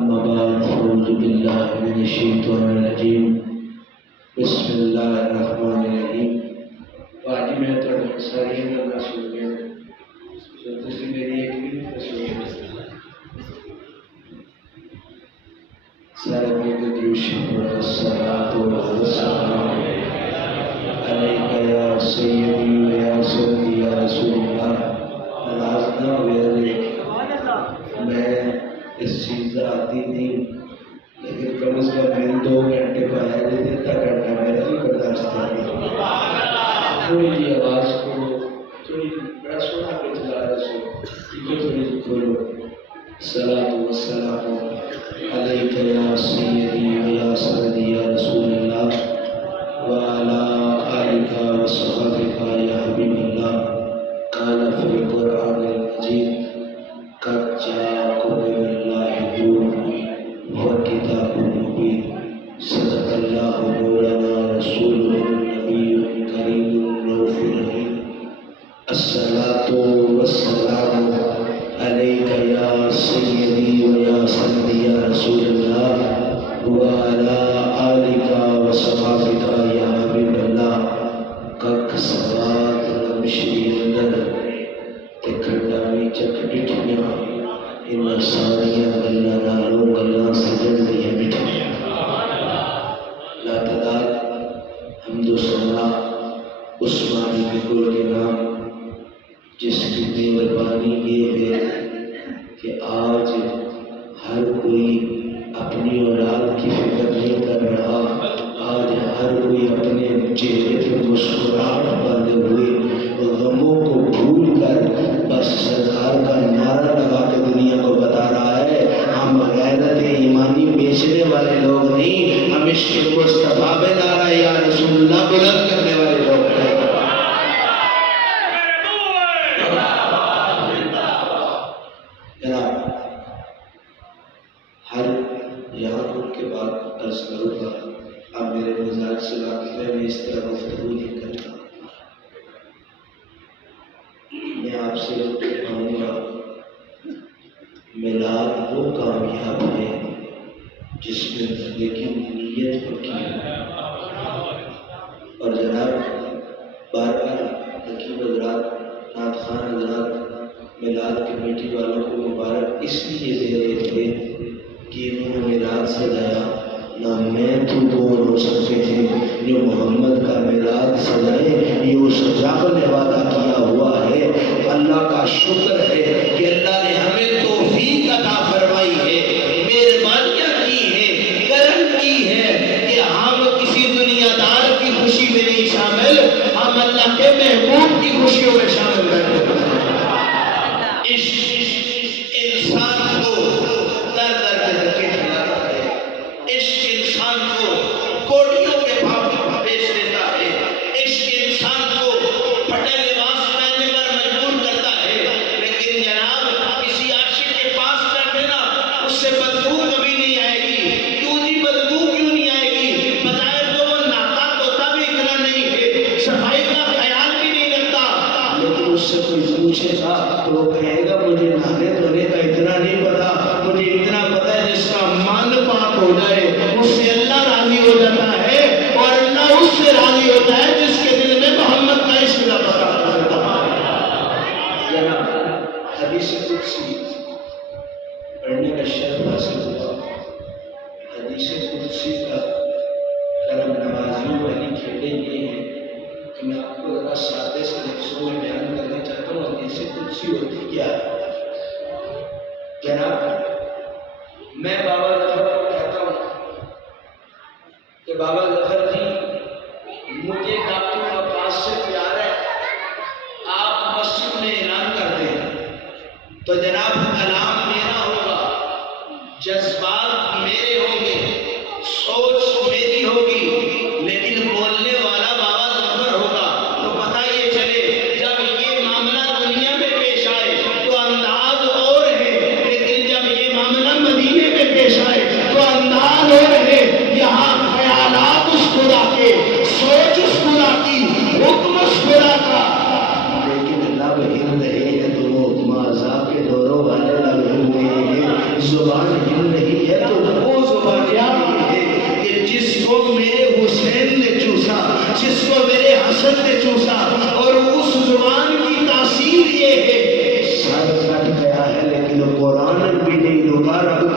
أما بعد أعوذ بالله من الشيطان الرجيم بسم الله الرحمن الرحيم باقی میں تو ساری گلاں سن گیا تو تسی میری ایک بھی سنی سارے مل کے درود شریف الصلاۃ والسلام علیک یا سیدی و یا سیدی یا رسول اللہ ناراض نہ ہوئے میں اس چیز آتی تھی لیکن کم از کم میری 2 گھنٹے پڑھایا دیتے اتنا گھنٹہ میرا بھی برداشت کرنا تھوڑی جی آواز کو تھوڑی بڑا سونا پہ چلا رہا سو تھوڑی جی کھولو الصلاۃ والسلام علیک یا سیدی و یا سیدی یا رسول اللہ وعلی آلک و صحبک یا حبیب اللہ قال فی القرآن المجید قد جاءکم من اللہ نور وکتاب مبین صدق اللہ مولانا رسول النبی الکریم الرؤوف الرحیم الصلاۃ والسلام علیک یا سیدی و یا سیدی یا رسول اللہ وعلی آلک و صحبک یا حبیب اللہ کک سوات نمشی اندر کھڑاوی چک بٹھیاں ان ساریاں گلاں نالوں گلاں سجن دیاں بٹھیاں لاتعداد حمد و ثنا اس مالک کل کے نام جس کی مہربانی یہ ہے کہ آج ہر کوئی اپنی اولاد کی فکر نہیں کر رہا آج ہر کوئی اپنے چہرے پہ مسکراہٹ باندھے ہوئے غموں کو بھول کر بس سرکار کا نعرہ لگا کے دنیا کو بتا رہا ہے ہم غیرت ایمانی بیچنے والے لوگ نہیں ہم عشق مصطفیٰ پہ نعرہ یا رسول اللہ بلند کرنے والے لوگ ہیں جناب ہر یہاں رک کے بعد عرض کروں گا اب میرے مزاج سے واقف ہے میں اس طرح گفتگو نہیں کرتا میں آپ سے کہوں گا میلاد وہ کامیاب ہے جس میں بندے کی نیت پکی ہے اور جناب بار بار حکیم حضرات نعت خوان حضرات میلاد کمیٹی والوں کو مبارک اس لیے دے رہے تھے کہ انہوں نے میلاد سجایا نہ میں تو کون ہو سکتے تھے جو محمد کا میلاد سجائے یہ اس رب نے وعدہ کیا ہوا ہے اللہ کا شکر ہے کہ اللہ نے ہمیں توفیق عطا فرمائی ہے مہربانیاں کی ہے کرم کی ہے کہ ہم کسی دنیا دار کی خوشی میں نہیں شامل ہم اللہ کے محبوب کی خوشیوں میں شامل رہتے ہیں انسان کو در در کے دھکے کھلاتا ہے عشق انسان کو کوڑیوں کے بھاؤ بیچ دیتا ہے عشق انسان کو پھٹے لباس پہننے پر مجبور کرتا ہے لیکن جناب کسی عاشق کے پاس بیٹھے نا اس سے بدبو کبھی نہیں آئے گی کیوں جی بدبو کیوں نہیں آئے گی بظاہر تو وہ ناپاک ہوتا بھی اتنا نہیں ہے صفائی کا خیال بھی نہیں رکھتا لیکن اس سے کوئی پوچھے گا تو وہ کہے گا مجھے نہانے دھونے کا اتنا نہیں پتا مجھے اتنا پتا ہے جس کا من پاک ہو جائے اس سے اللہ راضی ہو جاتا ہے اور اللہ اس سے راضی ہوتا ہے جس کے دل میں محمد کا عشق کا پتا ہوتا ہے جناب حدیث قدسی پڑھنے کا شرف حاصل ہوا حدیث قدسی کا کرم نوازی والی کھیلیں یہ ہیں کہ میں آپ کو ذرا سادے سے لفظوں میں بیان کرنا چاہتا ہوں حدیث قدسی ہوتی کیا ہے جناب میں بابا ظفر کو کہتا ہوں کہ بابا ظفر جی مجھے ڈاکٹر عباس سے پیار ہے آپ مسجد میں اعلان کر دیں تو جناب کلام میرا ہوگا جذبات میرے ہوں گے سوچ میری ہوگی لیکن بولنے والا بابا ظفر ہوگا تو پتہ یہ چلے جب یہ معاملہ دنیا میں پیش آئے تو انداز اور ہے لیکن جب یہ معاملہ مدینے میں پیش آئے تو انداز اور ہے یہاں خیالات اس خدا کے سوچ اس خدا کی حکم اس خدا کا لیکن لب ہل رہے ہیں تو وہ ماضا کے دوروں والے لب ہل رہے ہیں زبان ہل رہی ہے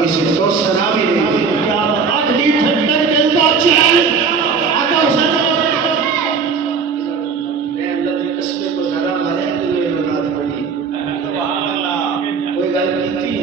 کی صفت و ثنا بھی نہیں ہے۔ کیا اگلی ٹھنڈک دل کا چین آقا حسین میں اللہ کی قسم کو ذرا مارے دل میں نات پڑھی کوئی گل کی تھی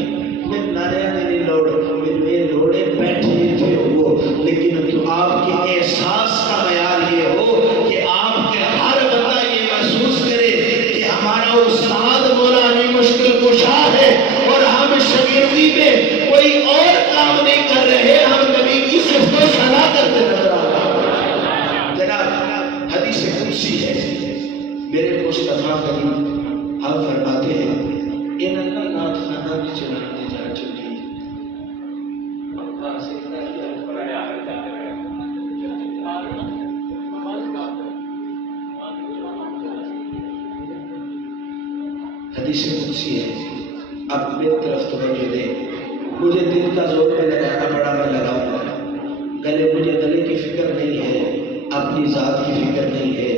میں نارے نہیں لوڑے بیٹھے تھے وہ، لیکن تو آپ کے احساس کا معیار یہ ہو کہ آپ کے ہر بندہ یہ محسوس کرے کہ ہمارا استاد مولا علی مشکل کشا ہے اور ہم شاگردی میں کوئی اور کام نہیں کر رہے، ہم نبی کی صفت و ثنا کرتے نظر آ رہے ہیں۔ جناب حدیث قدسی ہے، میرے مصطفیٰ کریم آپ فرماتے ہیں ان اللہ نات خانہ بھی چلانے جا چکی حدیث قدسی ہے، اب میری طرف توجہ دے، مجھے دل کا زور پہ لگانا پڑا، میں لگاؤں گا، مجھے گلے کی فکر نہیں ہے، اپنی ذات کی فکر نہیں ہے،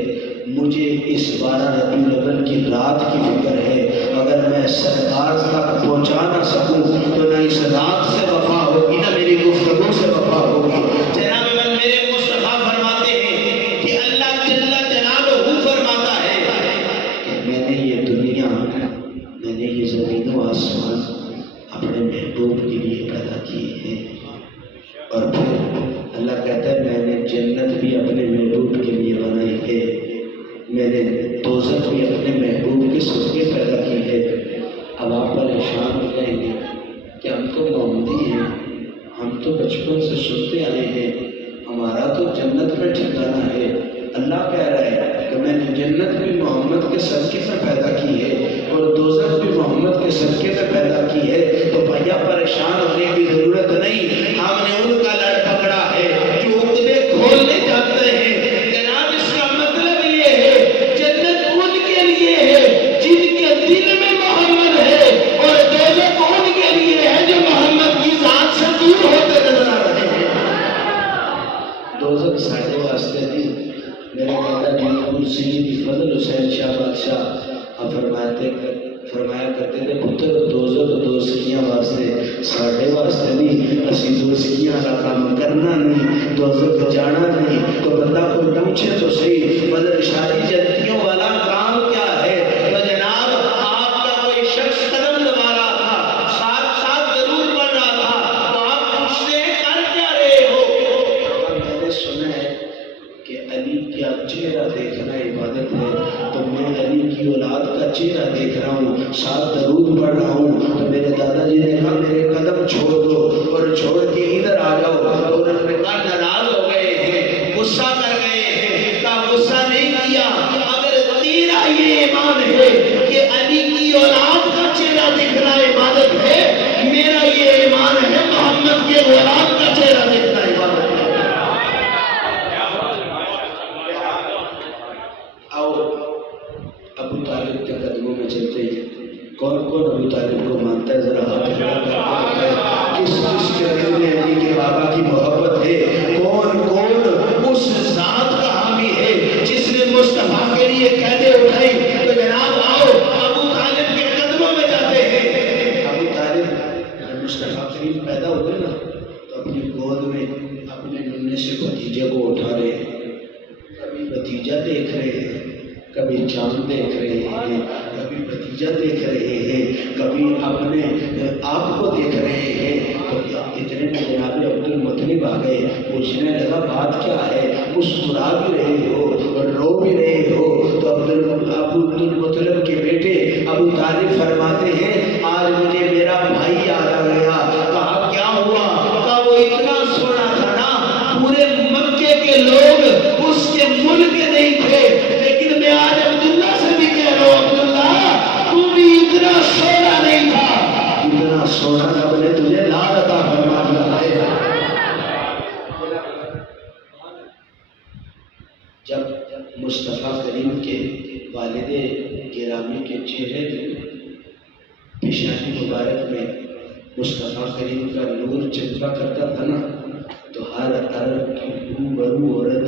مجھے اس 12 ربیع الاول کی رات کی فکر ہے۔ اگر میں سرکار تک پہنچا نہ سکوں تو نہ اس رات سے وفا ہوگی نہ میری گفتگو سے وفا ہوگی۔ جناب میرے مصطفیٰ فرماتے ہیں کہ اللہ جل جلالہ فرماتا ہے کہ میں نے یہ دنیا، میں نے یہ زمین و آسمان اپنے محبوب کے لیے پیدا کیے ہیں، اور پھر اللہ کہتا ہے میں نے جنت بھی اپنے محبوب کے لیے بنائی ہے، میں نے دوزخ بھی اپنے محبوب کے صدقے پیدا کی ہے۔ اب آپ پریشان ہو جائیں گے کہ ہم تو محمدی ہیں، ہم تو بچپن سے سنتے آئے ہیں، ہمارا تو جنت میں ٹھکانا ہے۔ اللہ کہہ رہا ہے کہ میں نے جنت بھی محمد کے صدقے میں پیدا کی ہے اور دوزخ بھی محمد کے صدقے میں پیدا کی ہے، تو بھیا پریشان ہونے کی ضرورت نہیں، ہم نے ان کا لڑ پکڑا ہے جو عقدے کھولنے جاتے ہیں۔ جناب اس کا مطلب یہ ہے جنت ان کے لیے ہے جن کے دل میں محمد ہے، اور دوزخ ان کے لیے ہے جو محمد کی ذات سے دور ہوتے نظر آ رہے ہیں۔ دوزخ ساڑھے واسطے نہیں، میرے دادا جی سید فضل حسین شاہ بادشاہ فرمایا کرتے تھے پتر دوزخ دوزخیاں واسطے، ساڑھے واسطے نہیں، اسی دوزخیاں کا کام کرنا نہیں، دوزخ جانا نہیں۔ تو بندہ کوئی پوچھے تو صحیح فضل شاہی جنتیوں والا کام کیا ہے؟ تو جناب آپ کا کوئی شخص قدم دبا رہا تھا، ساتھ ساتھ ضرور پڑھ رہا تھا، تو آپ پوچھتے ہیں کر کیا رہے ہو؟ میں نے سنا ہے کہ علی کا چہرہ دیکھنا عبادت ہے، تو میں علی کی اولاد کا چہرہ دیکھ رہا ہوں، ساتھ درود پڑھ رہا ہوں، تو میرے دادا جی نے کہا میرے قدم چھوڑ دو اور چھوڑ کے ادھر آ جاؤ۔ تو انہوں نے کہا ناراض ہو گئے ہیں، غصہ کر گئے ہیں، کہا غصہ نہیں کیا، اگر تیرا یہ ایمان ہے کہ علی کی اولاد کا چہرہ دیکھنا عبادت ہے، میرا یہ ایمان ہے محمد کے غلام کا چہرہ دیکھنا عبادت ہے۔ ابو طالب کے قدموں میں چلتے ہیں، کون کون ابو طالب کو مانتا ہے؟ ذرا ہاتھ کھڑا کر کے بتائیں، کس کس کے دل میں علی کے بابا کی محبت ہے؟ کون کون اس ذات کا حامی ہے جس نے مصطفیٰ کے لیے قیدیں اٹھائی؟ تو جناب آؤ ابو طالب کے قدموں میں جاتے ہیں۔ ابو طالب جب مصطفیٰ کریم پیدا ہوئے نا تو اپنی گود میں اپنے ننے سے بھتیجے کو اٹھا رہے ہیں، کبھی بھتیجا دیکھ رہے ہیں، کبھی چاند دیکھ رہے ہیں، کبھی بھتیجا دیکھ رہے ہیں، کبھی اپنے آپ کو دیکھ رہے ہیں۔ تو اتنے میں جناب عبد المطلب آ گئے، پوچھنے لگا بات کیا ہے؟ مسکرا بھی رہے ہو اور رو بھی رہے ہو؟ تو عبد المطلب کے بیٹے ابو طالب فرماتے ہیں آج مجھے میرا بھائی یاد آ گیا۔ کہا کیا ہوا؟ کہا وہ اتنا سونا تھا نا، پورے مکے کے لوگ اس کے ملک نہیں تھے، لیکن میں آج عبداللہ سے بھی کہہ رہا ہوں عبداللہ تو بھی اتنا سونا نہیں تھا، اتنا سونا رب نے تجھے لال عطا فرما دیا ہے۔ جب مصطفیٰ کریم کے والد گرامی کے چہرے پیشانی مبارک میں مصطفیٰ کریم کا نور چمکا کرتا تھا نا، تو ہر عرب کی بڑو عورت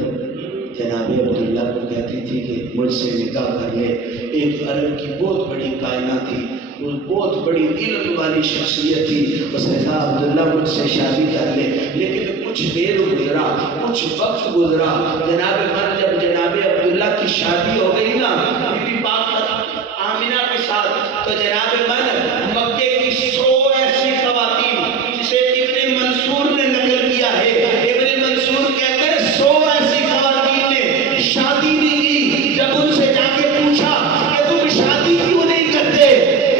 جناب عبداللہ کو کہتی تھی کہ مجھ سے نکاح کر لے۔ ایک عرب کی بہت بڑی کائنات تھی، وہ بہت بڑی علم والی شخصیت تھی. اس نے کہا عبداللہ مجھ سے شادی کر لے. لیکن کچھ دیر گزرا، کچھ وقت گزرا، جناب من جب جناب عبداللہ کی شادی ہو گئی نا بی بی پاک آمینہ کے ساتھ، تو جناب من مکے کی 100 ایسی خواتین، جسے ابن منصور نے نقل کیا ہے، ابن منصور کہتے ہیں 100 ایسی خواتین نے شادی نہیں کی. جب ان سے جا کے پوچھا کہ تم شادی کیوں نہیں کرتے،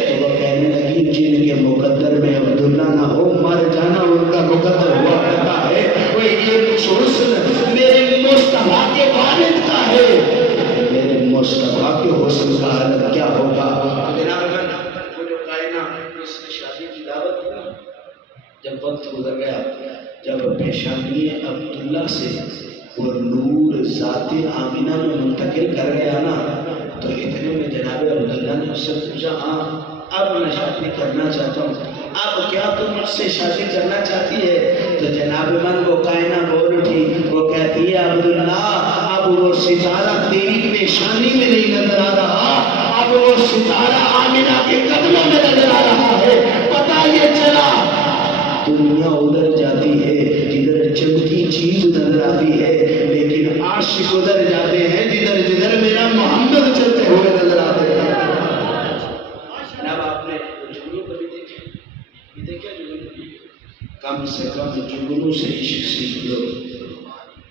تو وہ کہنے لگی جن کے مقدر میں عبداللہ نہ ہو مر جانا ان کا مقدر ہوا کرتا ہے. یہ کچھ حسن میرے مصطفیٰ کے والد کا ہے، میرے مصطفیٰ کے حسن کا حالت کیا ہوگا. جناب وہ جو کائنات اس نے شادی کی دعوت دی، جب وقت گزر گیا، جب پیشانی عبداللہ سے وہ نور ذات آمینہ میں منتقل کر گیا نا، تو اتنے میں جناب عبداللہ نے اس سے پوچھا ہاں اب میں شادی کرنا چاہتا ہوں، اب کیا تم مجھ سے شادی کرنا چاہتی ہے. تو جناب من وہ کائنہ بول اٹھی، وہ کہتی ہے عبداللہ اب وہ ستارہ تیری پیشانی میں نہیں نظر آ رہا، اب وہ ستارہ آمینہ کے قدموں میں نظر آ رہا ہے. پتہ یہ چلا دنیا ادھر جاتی ہے جدھر چمکی چیز نظر آتی ہے، لیکن عاشق ادھر جاتے ہیں جدھر جدھر میرا محمد چلتے ہوئے نظر آتے ہیں. جناب آپ نے جگنو کبھی دیکھے؟ یہ دیکھا جگنو؟ کم سے کم جگنو سے عشق سیکھ لو.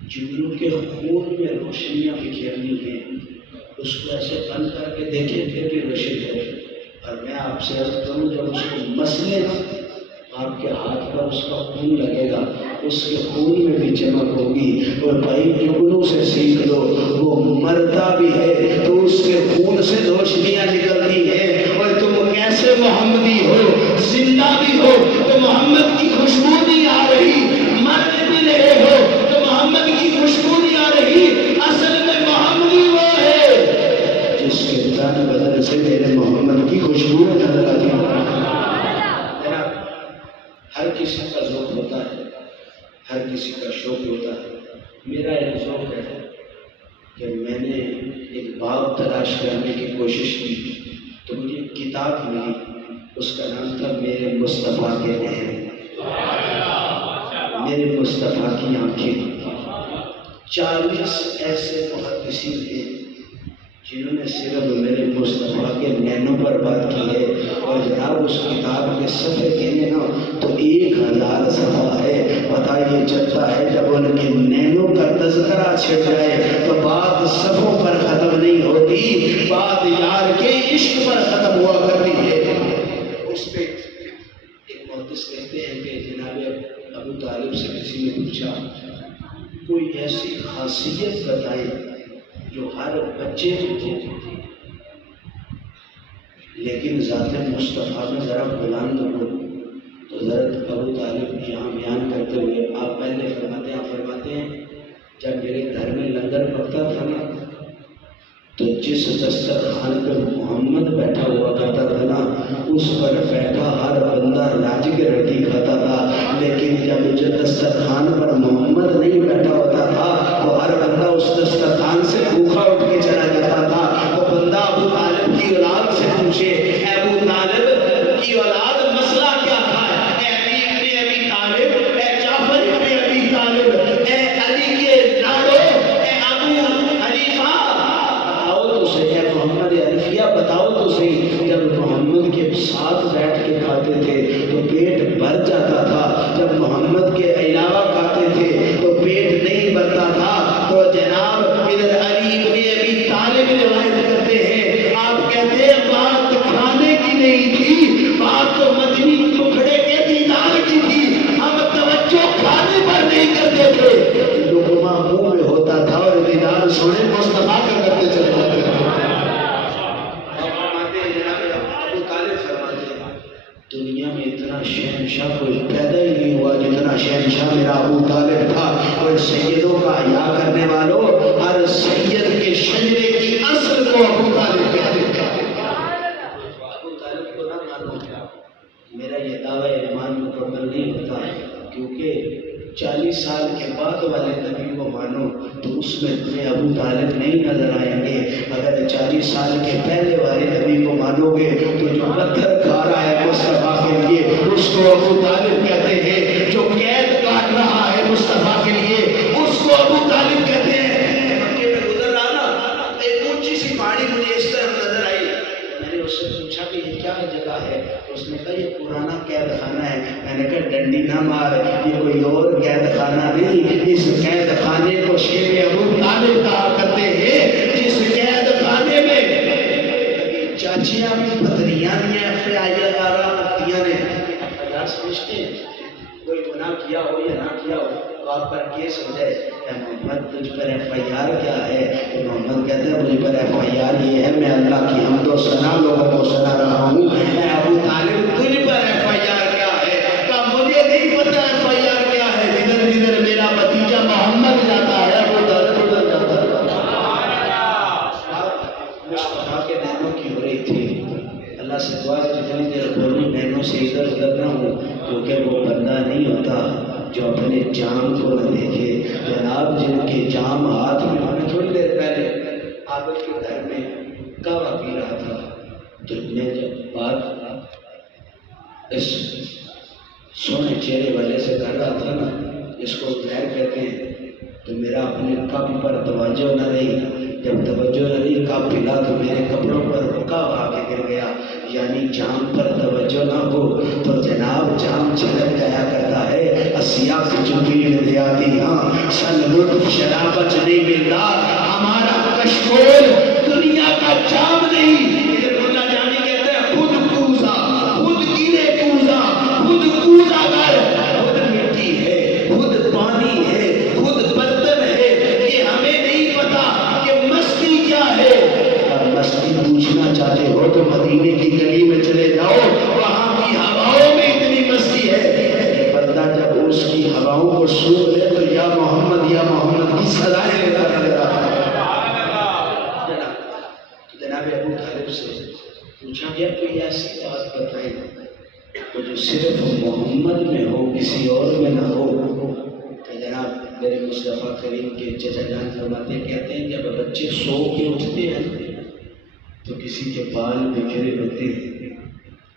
جگنو کے خون میں روشنیاں بکھیرنی ہیں، اس کو ایسے بند کر کے دیکھیں پھر بھی روشن ہے. اور میں آپ سے عرض کروں جب اس کو مسلے آپ کے ہاتھ پر اس کا خون لگے گا، اس کے خون میں بھی چمک ہوگی. اور بھائی جگنو سے سیکھ لو، وہ مرتا بھی ہے تو اس کے خون سے روشنیاں نکلتی ہیں. اور تم کیسے محمدی ہو، زندہ بھی ہو تو محمد کی خوشبو نہیں آ رہی، مر بھی رہے ہو تو محمد کی خوشبو نہیں آ رہی. اصل میں محمدی وہ ہے جس کے تن بدن سے میرے محمد کی خوشبو نظر آتی ہے. ہر کسی کا ذوق ہوتا ہے، ہر کسی کا شوق ہوتا ہے. میرا ایک ذوق ہے کہ میں نے ایک باب تلاش کرنے کی کوشش کی تو مجھے ایک کتاب ملی، اس کا نام تھا میرے مصطفیٰ کے نہر، میرے مصطفیٰ کی آنکھیں. 40 ایسے محدثین ہیں جنہوں نے صرف میرے مصطفیٰ کے نینوں پر بات کی ہے. اور جناب اس کتاب کے صفحے گنے نا تو 1000 صفحہ ہے. پتہ یہ چلتا ہے جب ان کے نینوں کا تذکرہ چھڑ جائے تو بات صفوں پر ختم نہیں ہوتی، بات یار کے عشق پر ختم ہوا کرتی ہے. اس پہ ایک محدث کہتے ہیں کہ جناب ابو طالب سے کسی نے پوچھا کوئی ایسی خاصیت بتائے جو ہر بچے کو تھی لیکن ذات مصطفیٰ میں ذرا بلند ہو. تو حضرت ابو طالب یہاں بیان کرتے ہوئے آپ پہلے فرماتے ہیں جب میرے گھر میں لنگر پکتا تھا نا تو جس دسترخوان پہ محمد بیٹھا ہوا کرتا تھا نا اس پر بیٹھا ہر بندہ راج کی روٹی کھاتا تھا. لیکن جب دسترخوان پر محمد نہیں بیٹھا ہوتا تھا تو ہر بندہ اس دسترخوان سے بھوکا اٹھ کے چلا جاتا تھا. تو بندہ ابو طالب کی اولاد سے پوچھے اے ابو طالب کی اولاد مسئلہ کیا تھا، اے علی ابن ابی طالب، اے جعفر ابن ابی طالب، اے علی کے لاڈو، اے ابو حنیفہ بتاؤ تو صحیح، اے محمد عرفیہ بتاؤ تو صحیح. جب محمد کے ساتھ بیٹھ کے کھاتے تھے تو پیٹ بھر جاتا تھا، جب محمد کے علاوہ کھاتے تھے تو پیٹ نہیں بھرتا تھا. تو جناب ادھر علی ابن ابی طالب روایت کرتے ہیں، آپ کہتے ہیں بات کھانے کی نہیں تھی، بات تو مدنی ٹکڑے کے دیدار کی تھی. ہم توجہ کھانے پر نہیں کرتے تھے، لقمہ منہ میں ہوتا تھا اور دیدار سونے مصطفیٰ کا کرتے چلے جاتے تھے. دنیا میں اتنا شہنشاہ کوئی پیدا ہی نہیں ہوا جتنا شہنشاہ میرا ابو طالب تھا. اور سیدوں کا حیا کرنے والوں، ہر سید کے شجرے کی اصل کو ابو طالب کہتے ہیں. ابو طالب کو نہ مانو، میرا یہ دعویٰ ایمان مکمل نہیں ہوتا کیونکہ 40 سال کے بعد والے نبی کو مانو تو اس میں تمہیں ابو طالب نہیں نظر آئیں گے. اگر 40 سال کے پہلے والے نبی کو مانو گے تو جو پتھر کھا رہا ہے مصطفیٰ کے لیے اس کو ابو طالب کہتے ہیں. جو قید کاٹ رہا ہے مصطفیٰ کے لیے اس کو ابو طالب کہتے ہیں. مکے میں گزر رہا نا ایک اونچی سی پہاڑی مجھے اس طرح نظر آئی. میں نے اس سے پوچھا کہ یہ کیا جگہ ہے؟ اس نے کہا یہ پرانا قید خانہ ہے. میں نے کہا ڈنڈی نہ مار, یہ کوئی اور قید خانہ نہیں, اس قید خانے کو شیر ابو طالب کہا کرتے ہیں. جس قید خانے میں چاچیاں بھی پتریاں بھی ہیں, پتیاں نے سمجھتے ہیں کوئی گناہ کیا ہو یا نہ کیا ہو تو آپ پر کیس ہو جائے. اے محمد تجھ پر FIR کیا ہے؟ محمد کہتے ہیں مجھ پر FIR یہ ہے میں اللہ کی حمد و ثنا لوگوں کو سنا رہا ہوں. اے ابو طالب تجھ پر FIR کیا ہے؟ کہ مجھے نہیں پتا FIR کیا ہے. جدھر جدھر میرا بھتیجا محمد جاتا ہے ابو طالب ادھر جاتا ہے. مصطفیٰ کے نینوں کی ہو رہی تھی. اللہ سے دعا ہے جتنی دیر بولوں نینوں سے ادھر ادھر نہ ہوں, کیونکہ وہ بندہ نہیں ہوتا جو اپنے جام کو نہ دیکھے. جناب جن کے جام ہاتھ میں, ہمیں تھوڑی دیر پہلے عابد کے گھر میں کعوہ پی رہا تھا تو میں جب بات اس سونے چہرے والے سے کر رہا تھا نا جس کو غیر کہتے ہیں, تو میرا اپنے کپ پر توجہ نہ رہی. جب توجہ نہ رہی کپ پلا تو میرے کپڑوں پر کعوہ آ کے گر گیا. یعنی جام پر توجہ نہ ہو تو جناب جام چھلک جایا کرتا ہے. اسیا کی جو پیڑ دے آتی ہاں سن لطف شرابت نہیں ملتا. ہمارا کشکول دنیا کا جام نہیں. اللہ جانی کہتے ہیں خود کوزا خود گرے کوزا خود کوزا گر, خود مٹی ہے خود پانی ہے خود برتن ہے. یہ ہمیں نہیں پتا کہ مستی کیا ہے. اور مستی پوچھنا چاہتے ہو تو مدینے کی گلی میں چلے جاؤ, وہاں کی ہواؤں میں اتنی مستی ہے. بندہ جب اس کی ہواؤں کو سوکھ لے تو یا محمد کی سزائیں لیتا رہتا ہے. جناب ابو طالب سے پوچھا گیا کوئی ایسی بات بتائیں تو جو صرف محمد میں ہو کسی اور میں نہ ہو. کہ جناب میرے مصطفیٰ کریم کے چچا جان فرماتے کہتے ہیں جب بچے سو کے اٹھتے ہیں تو کسی کے بال بکھرے ہوتے ہیں,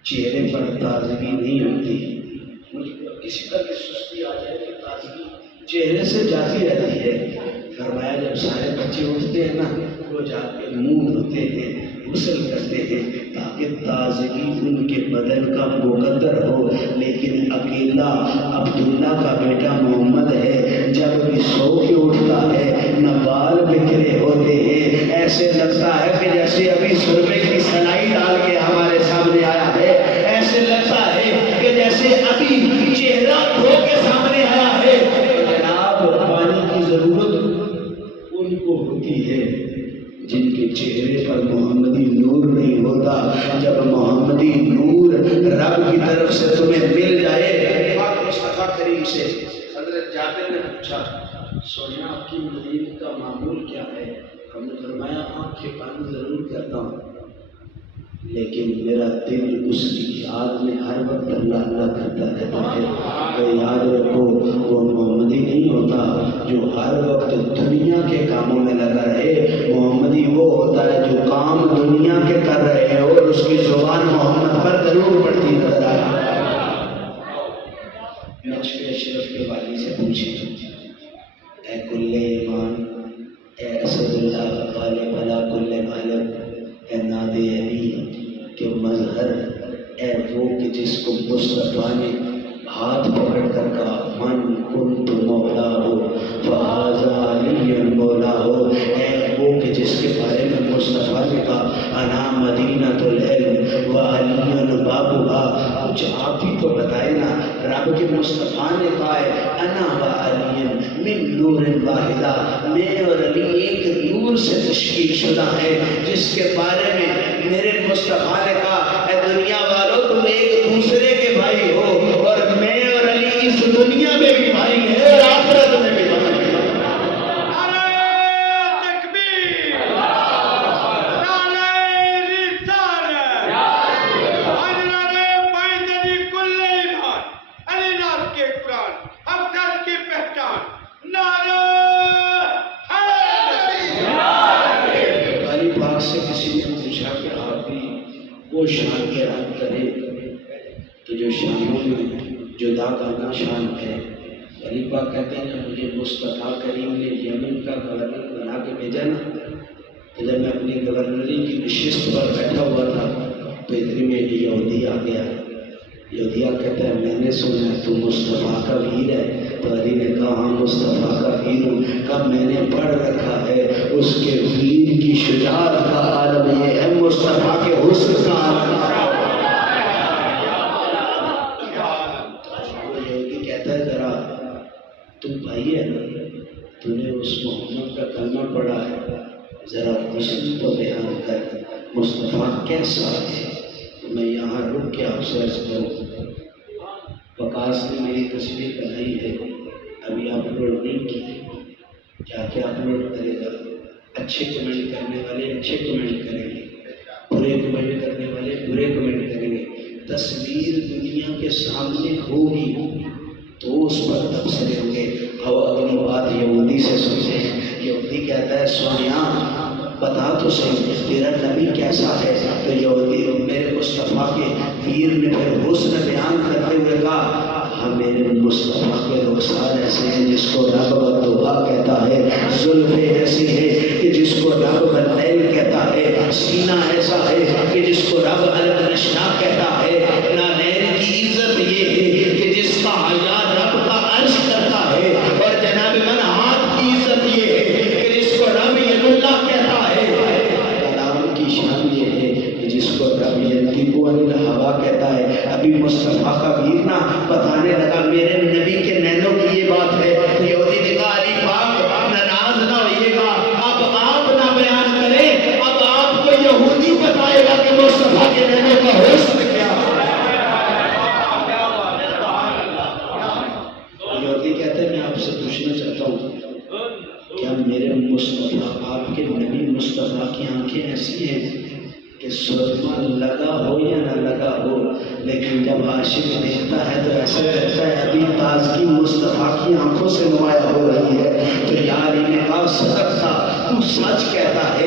چہرے پر تازگی نہیں ہوتی. کسی پر بھی سستی آ جائے تو تازگی چہرے سے جاتی رہتی ہے. فرمایا جب سارے بچے اٹھتے ہیں نا وہ جا کے منہ دھوتے ہیں غسل کرتے ہیں تاکہ تازگی ان کے بدن کا مقدر ہو. لیکن اکیلا عبداللہ کا بیٹا محمد ہے جب بھی سو کے اٹھتا ہے نہ بال بکھرے ہوتے ہیں. ایسے لگتا ہے کہ جیسے ابھی سرمے کی سلائی ڈال کے ہمارے سامنے آیا ہے. ایسے لگتا ہے کہ جیسے ابھی چہرہ دھو کے سامنے آیا ہے. جناب پانی کی ضرورت ان کو ہوتی ہے جن کے چہرے پر محمدی نور نہیں ہوتا. جب محمدی نور رب کی طرف سے تمہیں مل جائے. پاک مصطفیٰ کریم سے حضرت جابر نے پوچھا سونا آپ کی مدید کا معمول کیا ہے؟ ہم نے فرمایا آنکھ کے پانی ضرور کرتا ہوں لیکن میرا دل اس کی یاد میں ہر وقت اللہ اللہ کرتا رہتا ہے. تو یاد رکھو وہ محمدی نہیں ہوتا جو ہر وقت دنیا کے کاموں میں لگا رہے. محمدی وہ ہوتا ہے جو کام دنیا کے کر رہے ہیں اور اس کی زبان محمد پر ضرور پڑتی نظر آئے. نجف اشرف کے والی سے پوچھے اے کل ایمان اے اسد اللہ غالب علی کل غالب اے ناد علی کہ مظہر اے وہ کہ جس کو مصطفیٰ نے ہاتھ پکڑ کر کہا من کنت مولا ہو فہذا علی مولا ہو. اے وہ کہ جس کے بارے میں مصطفیٰ نے کہا انا مدینۃ العلم و علی بابھا. کچھ آپ ہی تو بتائے نا. رب کے مصطفیٰ نے کہا ہے انا و علی من نور واحدہ, میں اور علی ایک نور سے تشکیل شدہ ہے. جس کے بارے میں میرے مصطفیٰ نے کہا اے دنیا والوں تم ایک دوسرے کے بھائی ہو اور میں اور علی اس دنیا میں بھی بھائی ہیں اور آخرت میں بھی بھائی ہیں. ہم کل کے ابتدا کرنا شان ہے۔ علی پاک کہتے ہیں جب مجھے مصطفیٰ کریم نے یمن کا گورنر بنا کے بھیجا نا، تو جب میں اپنی گورنری کی نشست پر بیٹھا ہوا تھا تو اتنی میں یہودی آ گیا۔ یہودیہ کہتا ہے میں نے سنا ہے تو مصطفیٰ کا ویر ہے، تو علی نے کہا ہاں مصطفیٰ کا ویر ہوں۔ کب میں نے پڑھ رکھا ہے اس کے ویر کی شجاعت کا عالم یہ ہے، مصطفیٰ کے حسن کا عالم۔ یہودی کہتا ہے ذرا تو بھائی ہے نا، تو نے اس محمد کا کلمہ پڑھا ہے، ذرا حسن تو بیان کر، مصطفیٰ کیسا ہے؟ میں یہاں رک کے آپ سے عرض کروں، وقاص نے میری تصویر بنائی ہے، ابھی اپلوڈ نہیں کی، جا کے اپلوڈ کرے گا۔ اچھے کمنٹ کرنے والے اچھے کمنٹ کریں گے، برے کمنٹ کرنے والے برے کمنٹ کریں گے۔ تصویر دنیا کے سامنے ہوگی تو اس پر تبصرے ہوں گے۔ اور اگلی بات یہودی سے سنیں، یہودی کہتا ہے سونیا بتا تو صحیح تیرا نبی کیسا ہے؟ تو یہودی میرے مصطفیٰ کے ویر نے پھر حسن بیان کرتے ہوئے کہا ہاں میرے مصطفیٰ کے رخسار ایسے ہیں جس کو رب بدوہا کہتا ہے، زلفیں ایسی ہے کہ جس کو رب بدلیل کہتا ہے، سینہ ایسا ہے کہ جس کو رب النشا کہتا ہے، نانین کی عزت یہ ہے کہ جس کا حیا رب کا عرش کرتا ہے، اور جناب من ہاتھ کی عزت یہ ہے کہ جس کو رب ید اللہ کہتا ہے، کلام کی شان یہ ہے کہ جس کو رب ینطق عن الہوا کہتا ہے۔ ابھی مصطفیٰ کا ویر نہ بتانے لگا میرے نبی کے نینوں کی یہ بات ہے، یہودی نے کہا علی پاک ناراض نہ ہوئیے گا، اب آپ نہ بیان کریں، اب آپ کو یہودی بتائے گا کہ مصطفیٰ کے نینوں کا حسن کیا ہے۔ یہودی کہتے ہیں میں آپ سے پوچھنا چاہتا ہوں کیا میرے مصطفیٰ آپ کے نبی مصطفیٰ کی آنکھیں ایسی ہیں کہ سرما لگا ہو یا نہ لگا ہو، لیکن جب عاشق دیکھتا ہے تو ایسا لگتا ہے ابھی تازگی مصطفیٰ کی آنکھوں سے نمایاں ہو رہی ہے۔ تو یار نے کہا صدق تھا تو سچ کہتا ہے،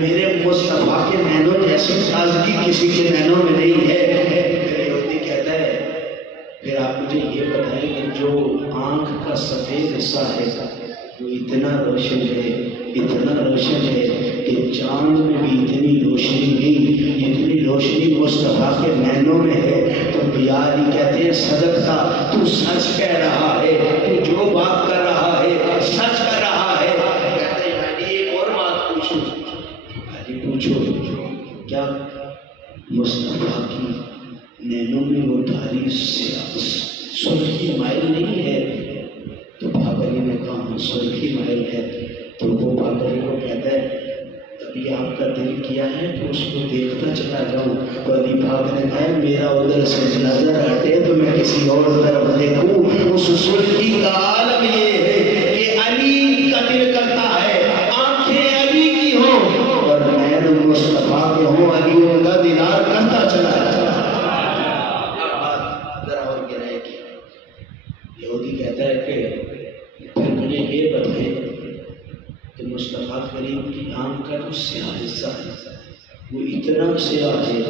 میرے مصطفیٰ کے نینوں جیسی تازگی کسی کے نینوں میں نہیں ہے۔ پھر یہودی کہتا ہے پھر آپ مجھے یہ بتائیں کہ جو آنکھ کا سفید حصہ ہے وہ اتنا روشن ہے، اتنا روشن ہے کہ چاند میں بھی اتنی روشنی نہیں، اتنی روشنی مصطفیٰ کے نینوں میں ہے۔ تو بیاری کہتے ہیں صدق تھا تو سچ کہہ رہا ہے، تو جو بات کر رہا ہے سچ کر رہا ہے۔ کہتے ہیں بھائی ایک اور بات پوچھو، بھائی پوچھو کیا مصطفیٰ کی نینوں میں وہ دھاری سرخی مائل نہیں ہے؟ تو بابری نے کہا سرخی مائل ہے۔ تو وہ بابری کو کہتا ہے ابھی آپ کا دل کیا ہے کہ اس کو دیکھتا چلا جاؤں؟ تو علی پاک نے کہا میرا ادھر سے نظر ہٹے تو میں کسی اور طرف دیکھوں۔ اس سرخی کا عالم یہ ہے کہ علی کا دل کرتا ہے آنکھیں علی کی ہوں اور نین مصطفیٰ کے ہوں، علی ان کا دیدار کرتا چلا جاتا۔ یہودی کہتا ہے کہ پھر مجھے یہ بتائے کہ مصطفیٰ کریم کی آنکھ کا جو سیاہ حصہ ہے وہ اتنا سیاہ ہے،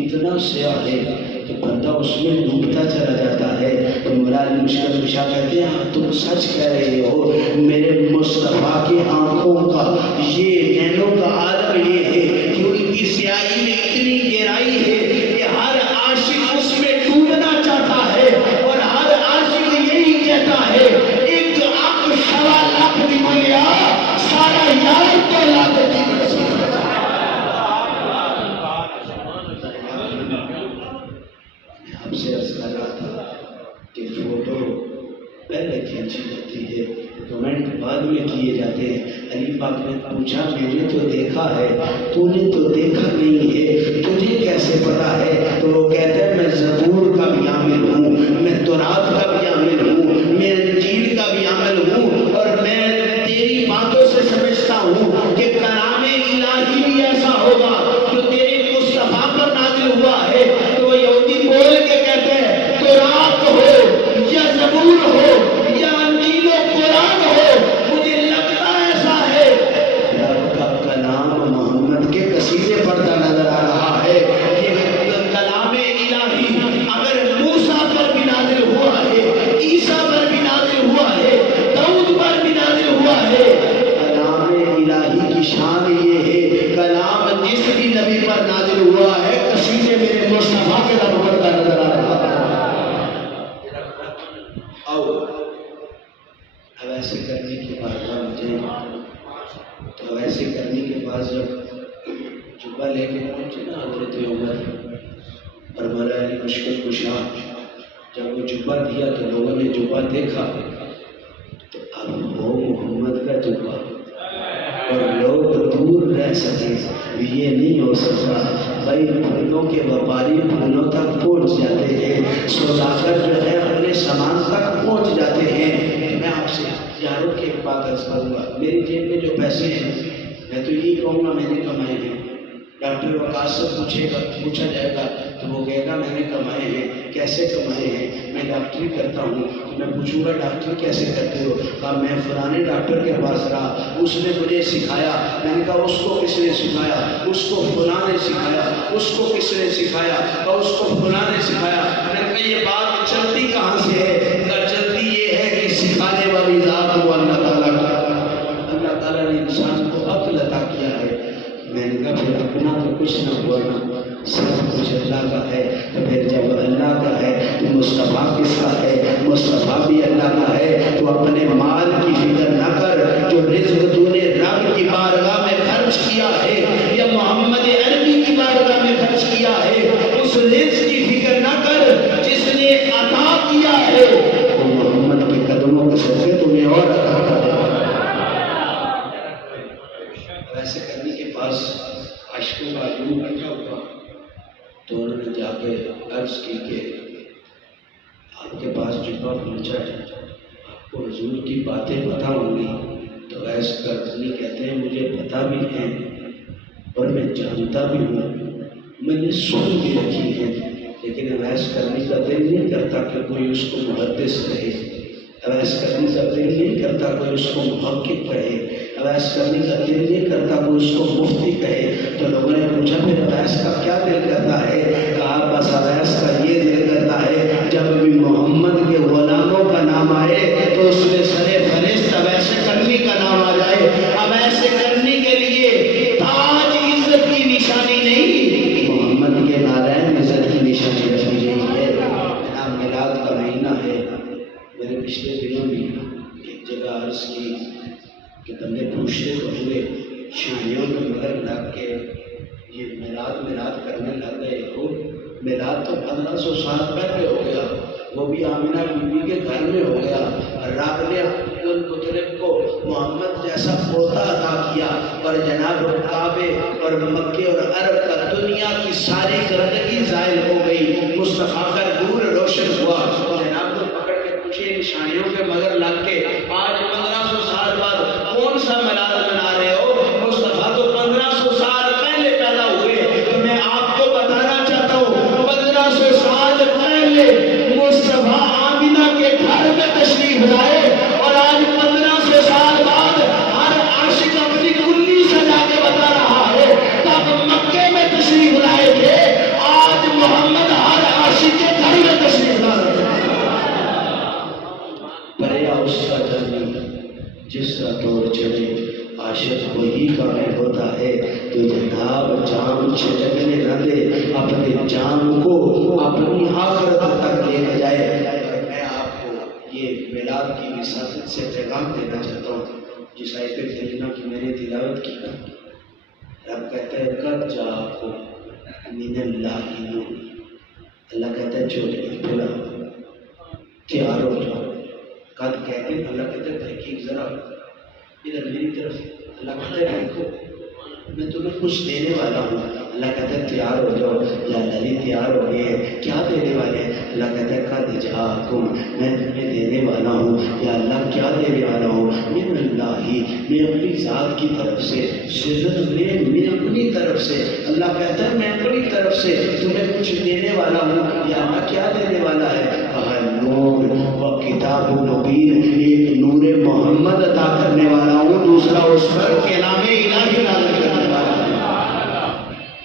اتنا سیاہ ہے کہ بندہ اس میں ڈوبتا چلا جاتا ہے۔ تو مولا علی مشکل کشا کہتے ہیں تم سچ کہہ رہے ہو، میرے مصطفیٰ کی آنکھوں کا یہ نینوں کا عالم یہ ہے کہ ان کی سیاہی میں اتنی گہرائی ہے کہ ہر عاشق اس میں ڈوبنا چاہتا ہے، اور ہر عاشق یہی کہتا ہے ایک آنکھ سوا لاکھ دی بولیا سارا یار کو لاکھ دی بولیا۔ آپ سے عرض کر رہا تھا کہ فوٹو پہلے کھینچی جاتی ہے، کمنٹ بعد میں کیے جاتے ہیں۔ علی پاک نے پوچھا میں نے تو دیکھا ہے، تو نے تو دیکھا نہیں ہے، تجھے کیسے پتا ہے؟ تو وہ کہتے ہیں میں زبور کا بھی عامل ہوں، میں تورات کا بھی عامل ہوں، میں انجیل کا بھی عامل ہوں، اور میں تیری باتوں سے سمجھتا ہوں کہ کلام الہی بھی ایسا ہوگا جو تیرے مصطفیٰ پر نازل ہوا ہے۔ تو وہ یہودی بول کے کہتے ہیں تورات ہو یا زبور ہو یا انجیل و قرآن ہو، مجھے لگتا ایسا ہے رب کا کلام محمد کے قصیدے پڑھتا نظر آ رہا ہے۔ یہ کلام الہی اگر موسیٰ پر بھی نازل ہوا ہے اب ایسے کرنے کے بعد جائیں تو ایسے کرنے کے بعد جب جبہ لے کے پہنچے نا حضرت عمر اور مولا علی مشکل کشا، جب وہ جبہ دیا تو لوگوں نے جبہ دیکھا تو اب وہ محمد کا جبہ، اور لوگ دور رہ سکے یہ نہیں ہو سکتا بھائی، پھولوں کے وپاری پھولوں تک پہنچ جاتے ہیں، سوداگر جو ہے اپنے سامان تک پہنچ جاتے ہیں۔ میں آپ سے یاروں کی ایک بات عرض کروں گا، میری جیب میں جو پیسے ہیں میں تو یہی کہوں گا میں نے کمائے ہیں۔ ڈاکٹر وقاص سے پوچھا جائے گا تو وہ کہے گا میں نے کمائے ہیں۔ کیسے کمائے ہیں؟ میں ڈاکٹری کرتا ہوں تو میں پوچھوں گا ڈاکٹری کیسے کرتے ہو؟ کہا میں فلانے ڈاکٹر کے پاس رہا، اس نے مجھے سکھایا۔ میں نے کہا اس کو کس نے سکھایا؟ اس کو فلاں نے سکھایا۔ اس کو کس نے سکھایا؟ کہا اس کو فلاں نے سکھایا۔ میں نے کہا یہ بات چلتی کہاں سے ہے؟ کہا چلتی یہ ہے کہ سکھانے والی ذات وہ اللہ تعالیٰ کا، اللہ تعالیٰ نے انسان کو عقل عطا کیا ہے۔ میں نے کہا پھر اپنا تو کچھ نہ ہوا نا، سب کچھ اللہ کا ہے۔ تو پھر جب اللہ کا ہے تو مصطفیٰ کس کا ہے؟ مصطفیٰ بھی اللہ کا ہے۔ تو اپنے مال کی فکر نہ کر، جو رزق تو نے رب کی بارگاہ میں خرچ کیا ہے یا محمد عربی کی بارگاہ میں خرچ کیا ہے، اس رزق کی فکر نہ کر جس نے عطا کیا ہے، وہ محمد کے قدموں کے صدقے تمہیں اور عطا کر دے۔ ایسے کرنے کے پاس عاشقوں کا ہجوم اکٹھا ہوا تو انہوں نے جا کے عرض کی کہ آپ کے پاس جبہ پہنچا ہے، آپ کو حضور کی باتیں پتہ ہوں گی؟ تو ایس کرنی کہتے ہیں مجھے پتہ بھی ہے اور میں جانتا بھی ہوں، میں نے سن بھی رکھی ہے، لیکن اویس کرنے کا دل نہیں کرتا کہ کوئی اس کو محدث کہے، اویس کرنے کا دل نہیں کرتا کوئی اس کو محقق کہے، اویس کرنے کا دل نہیں کرتا کوئی اس کو مفتی کہے۔ تو لوگوں نے پوچھا پھر اویس کا کیا دل کرتا ہے؟ کہا بس اویس کا یہ دل کرتا ہے جب بھی محمد کے غلاموں کا نام آئے تو اس میں سرے فہرست اویس کرنی کا نام آ جائے۔ اویس کرنی کے لیے تاج عزت کی نشانی نہیں، محمد کے نالین عزت کی نشانی رکھی گئی ہے۔ جناب میلاد کا مہینہ ہے، میرے پچھلے دنوں بھی ایک جگہ عرض کی کہ بندے پوچھتے تو ہوئے شاہیوں کے مگر لگ کے یہ میلاد کرنے لگ گئے ہو۔ میلاد تو 1500 سال پہلے ہو گیا، وہ بھی آمنہ بی بی کے گھر میں ہو گیا۔ رب نے عبدالمطلب کو محمد جیسا پوتا عطا کیا، اور جناب کعبے اور مکے اور عرب کا دنیا کی ساری گردگی زائل ہو گئی، مصطفیٰ کا نور روشن ہوا۔ جناب کو پکڑ کے پوچھے نشانیوں کے مگر لگ کے آج 1500 سال بعد کون سا میلاد منا رہے ہو؟ مصطفیٰ تو 1500 سال پہلے پیدا ہوئے۔ تو میں آپ کو بتانا چاہتا ہوں 1500 سال پہلے مصطفیٰ آمینہ کے گھر میں تشریف لائے، اور آج 1500 سال بعد ہر عاشق اپنی کلی سجا کے بتا رہا ہے تب مکے میں تشریف لائے تھے، آج محمد ہر عاشق کے گھر میں تشریف لا رہے ہیں۔ پریا اس کا جنم جس کا دور چلے، عاشق وہی کامل ہوتا ہے تو جناب جان چھٹکنے نہ دے، اپنے جان کو اپنی آخرت تک لے کے جائے۔ میں آپ کو یہ میلاد کی وساطت سے پیغام دینا چاہتا ہوں، جس آیت کریمہ کی میں نے تلاوت کی نا، رب کہتا ہے قد جاءکم من اللہ نور، اللہ کہتا ہے چھوٹے بولا تیار ہو جاؤ، قد کہہ کے اللہ کہتا ہے تحقیق ذرا ادھر میری طرف، اللہ کہتا ہے دیکھو میں تمہیں کچھ دینے والا ہوں، اللہ کہتا ہے تیار ہو جاؤ، یا علی تیار ہو گئے ہیں، کیا دینے والے ہیں؟ اللہ کہتا ہے قد جاءکم، میں تمہیں دینے والا ہوں، یا اللہ کیا دینے والا ہوں؟ من اللہ، میں اپنی ذات کی طرف سے، سزن میں اپنی طرف سے، اللہ کہتا ہے میں اپنی طرف سے تمہیں کچھ دینے والا ہوں، یا اللہ کیا دینے والا ہے؟ کہا نور و کتاب مبین، ایک نور محمد عطا کرنے والا ہوں، دوسرا اس پر کلام الہی نازل کرنے والا ہوں۔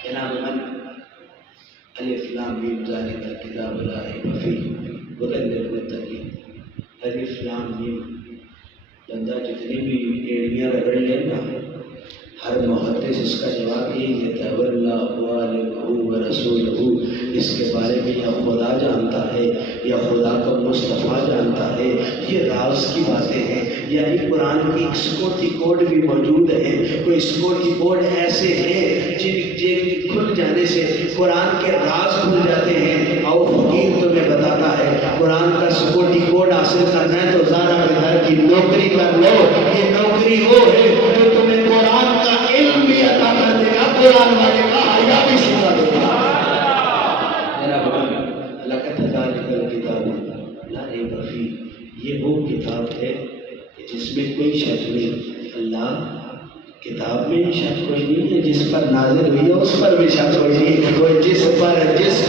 کلام من الف لام میم ذالک الکتاب لا ریب فیہ ھدی للمتقین۔ الف لام میم، بندہ جتنی بھی ایڑیاں رگڑ لے نا، ہر محدث اس کا جواب یہی دیتا ہے واللہ عالمہ ورسولہ، اس کے بارے میں یا خدا جانتا ہے یا خدا کا مصطفیٰ جانتا ہے، یہ راز کی باتیں ہیں۔ یعنی قرآن کی سکیورٹی کوڈ بھی موجود ہے، کوئی سکیورٹی کوڈ ایسے ہیں جن کھل جانے سے قرآن کے راز کھل جاتے ہیں۔ اور فقیر تمہیں بتاتا ہے قرآن کا سکیورٹی کوڈ حاصل کرنا ہے تو زارا کے گھر کی نوکری کر لو، یہ نوکری وہ ہے جو تمہیں قرآن کا علم بھی عطا کر دے گا، قرآن والے کا حیا بھی سکھا دے گا۔ میرا بھائی لقد ذالک الکتاب لا ریب فیہ، یہ وہ کتاب ہے جس میں کوئی شک نہیں۔ اللہ کتاب میں شک کوئی نہیں ہے، جس پر نازل ہوئی ہے اس پر بھی شک کوئی نہیں، وہ جس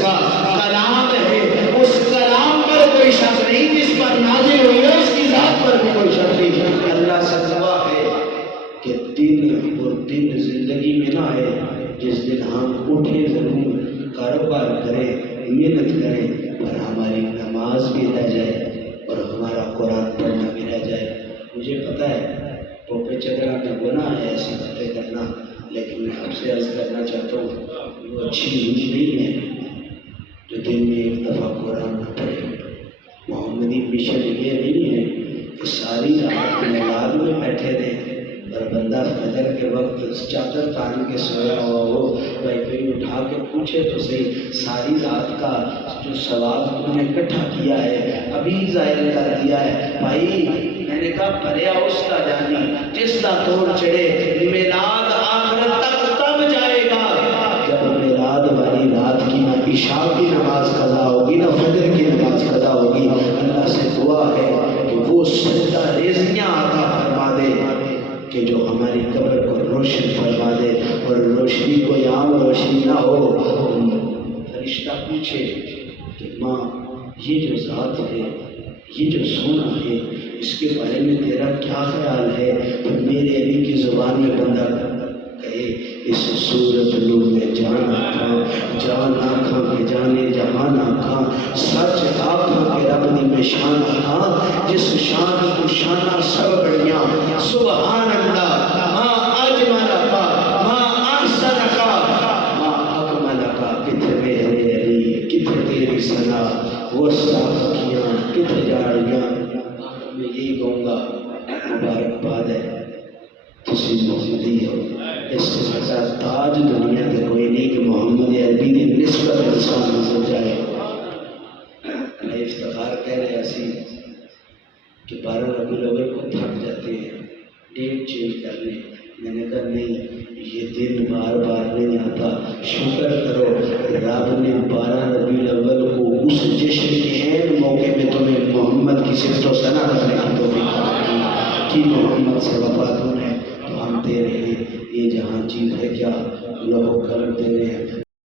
کا کلام ہے اس کلام پر کوئی شک نہیں، جس پر نازل ہوئی ہے اس کی ذات پر بھی کوئی شک نہیں۔ اللہ سے گواہ ہے کہ دن اور دن زندگی میں نہ آئے جس دن ہم اٹھے ضرور، کاروبار کریں، محنت کریں، پر ہماری نماز بھی رہ جائے اور ہمارا قرآن پڑھنا بھی رہ جائے۔ مجھے پتہ ہے پوپے چکرا میں گناہ ہے ایسی باتیں کرنا، لیکن میں آپ سے عرض کرنا چاہتا ہوں وہ اچھی نیوز نہیں ہے جو دن میں ایک دفعہ قرآن نہ پڑھے۔ محمدی مشن یہ نہیں ہے کہ ساری رات میلاد میں بیٹھے رہے اور بندہ فجر کے وقت چادر تان کے سویا ہوا ہو، بھائی کوئی اٹھا کے پوچھے تو صحیح ساری رات کا جو ثواب تم نے اکٹھا کیا ہے ابھی ظاہر کر دیا ہے۔ بھائی میں نے کہا پریا اس کا جانی جس کا توڑ چڑھے، میلاد آخرت تک تب جائے گا جب میلاد والی رات کی نہ عشاء کی نماز قضا ہوگی نہ فجر کی نماز قضا ہوگی۔ اللہ سے دعا ہے کہ وہ سجدہ ریزیاں عطا فرما دے کہ جو ہماری قبر کو روشن فرما دے، اور روشنی کوئی عام روشنی نہ ہو۔ فرشتہ پوچھے کہ ماں یہ جو ذات ہے، یہ جو سونا ہے، اس کے بارے میں تیرا کیا خیال ہے؟ تو میرے علی کی زبان میں بندہ کہے اس صورت لو میں جان آکھاں، جان آکھاں کہ جانے جہان آکھاں، سچ آکھاں کہ رب دی میں شان آکھاں، جس شان کو شانہ سب بڑیاں، سبحان اللہ ما اجمل کا ما احسن کا ما اکمل کا، کتھے میرے علی کتھے تیری ثنا، وہ صافیاں کتھے جاڑیاں۔ میں یہی کہوں گا مبارکباد ہے تسی محمدی ہو، اس سے زیادہ تاج دنیا کے کوئی نہیں کہ محمد عربی کی نسبت انسان ہو جائے۔ میں افتخار کہہ رہا سی کہ 12 ربیع الاول کو تھک جاتے ہیں ڈیٹ چینج کرنے، میں نے کہا نہیں یہ دن بار بار نہیں آتا، شکر کرو رب نے 12 ربیع الاول کو اس جشن کے عین موقع میں تمہیں محمد کی صفت و ثنا کرنے کی توفیق دی کہ محمد سے وفا ہے تو ہم دے رہے ہیں۔ یہ جہاں چیز ہے کیا لوگوں قلم دے رہے ہیں،